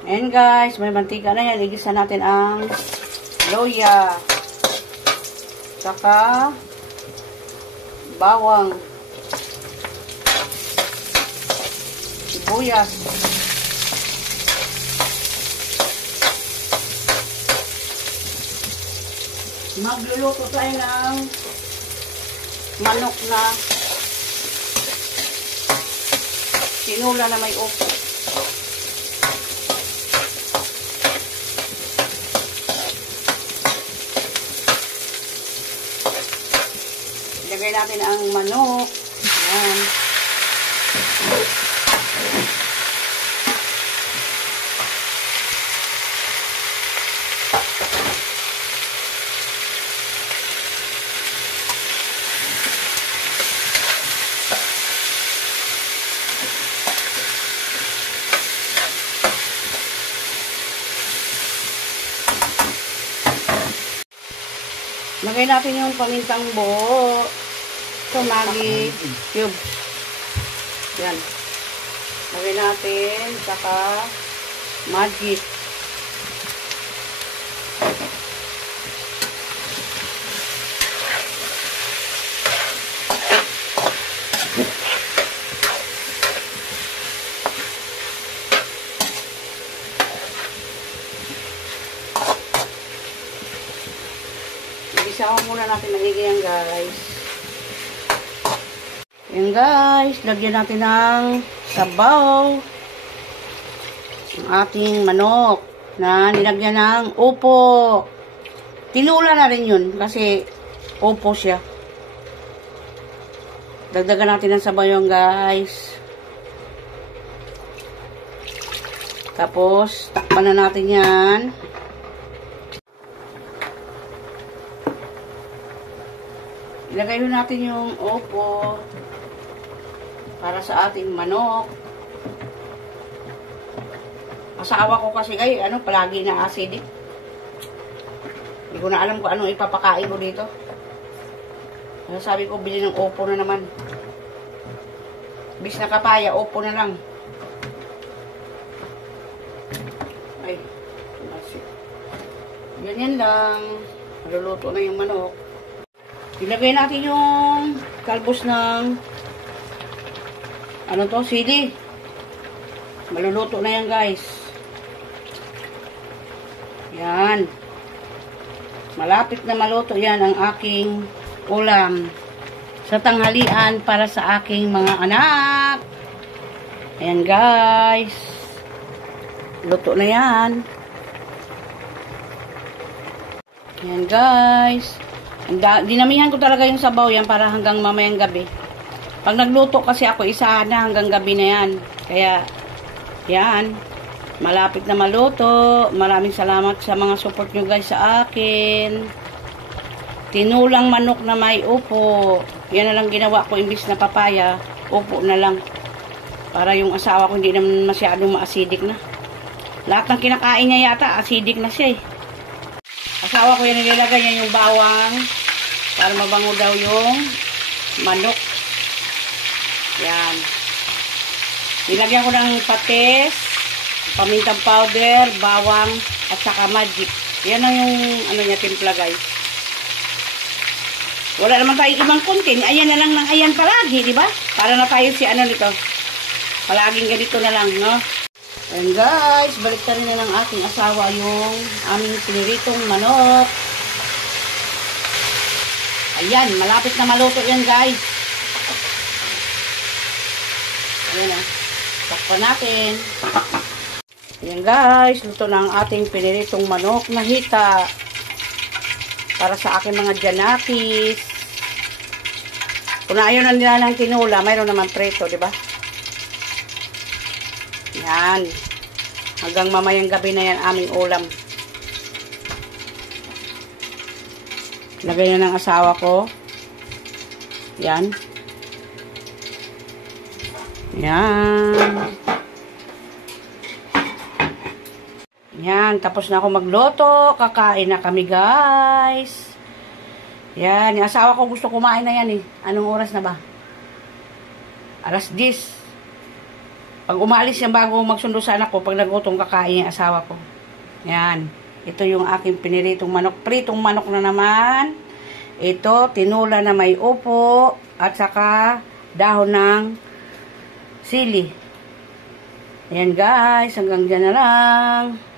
Ayan guys, may mantika na yan. Igisa natin ang loya. Saka bawang. Sibuyas. Magluluto tayo ng manok na tinula na may upo. Ilagay natin ang manok. Ayan. Lagay natin yung pamintang buo. Ito, Maggi cube. Yan. Lagay natin. Saka Maggi. Isawa muna natin maigi yan guys. Yan guys, lagyan natin ng sabaw ang ating manok na nilagyan ng upo. Tinula na rin yun kasi upo siya. Dagdagan natin ng sabaw yun guys. Tapos takpan na natin yan. Ilagay natin yung upo para sa ating manok. Asawa ko kasi palagi na acidic. Hindi ko na alam kung ano ipapakain ko dito. Sabi ko, bili ng upo na naman. Bis na kapaya, upo na lang. Ay, ganyan lang. Maluluto na yung manok. Ilagay natin yung kalbos ng sili. Maluluto na yan guys. Yan. Malapit na maluto yan ang aking ulam sa tanghalian para sa aking mga anak. Ayan guys. Luto na yan. Ayan guys. Dinamihan ko talaga yung sabaw yan para hanggang mamayang gabi. Pag nagluto kasi ako, isa na hanggang gabi na yan. Kaya, yan. Malapit na maluto. Maraming salamat sa mga support nyo guys sa akin. Tinulang manok na may upo. Yan na lang ginawa ko imbis na papaya. Upo na lang. Para yung asawa ko hindi naman masyadong ma-acidic na. Lahat ng kinakain niya yata, acidic na siya eh. Asawa ko yan nilagay niya yung bawang para mabango daw yung manok. Yan. Nilagyan ko ng patis, pamintang powder, bawang, at saka magic. Yan ang yung niya timpla guys. Wala naman tayong ibang content. Ayan na lang ng ayan palagi, di ba? Para na tayo si nito. Palaging ganito na lang, no? And guys, balik na rin na ng aking asawa yung aming piniritong manok. Ayan, malapit na maluto yan guys. Ayan na. Takpan natin. Ayan guys, luto na ang ating piniritong manok na hita. Para sa aking mga janakis. Kung ayaw na nila ng tinula, mayroon naman preto, di ba? Yan. Hanggang mamayang gabi na yan aming ulam. Lagay na ng asawa ko. Yan. Yan. Yan. Tapos na ako magluto. Kakain na kami guys. Yan. Yung asawa ko gusto kumain na yan eh. Anong oras na ba? 10:00. Pag umalis yan bago magsundo sa anak ko, pag nagutom kakain yung asawa ko. Yan. Ito yung aking piniritong manok. Pritong manok na naman. Ito, tinula na may upo. At saka, dahon ng sili. Ayan guys, hanggang dyan na lang.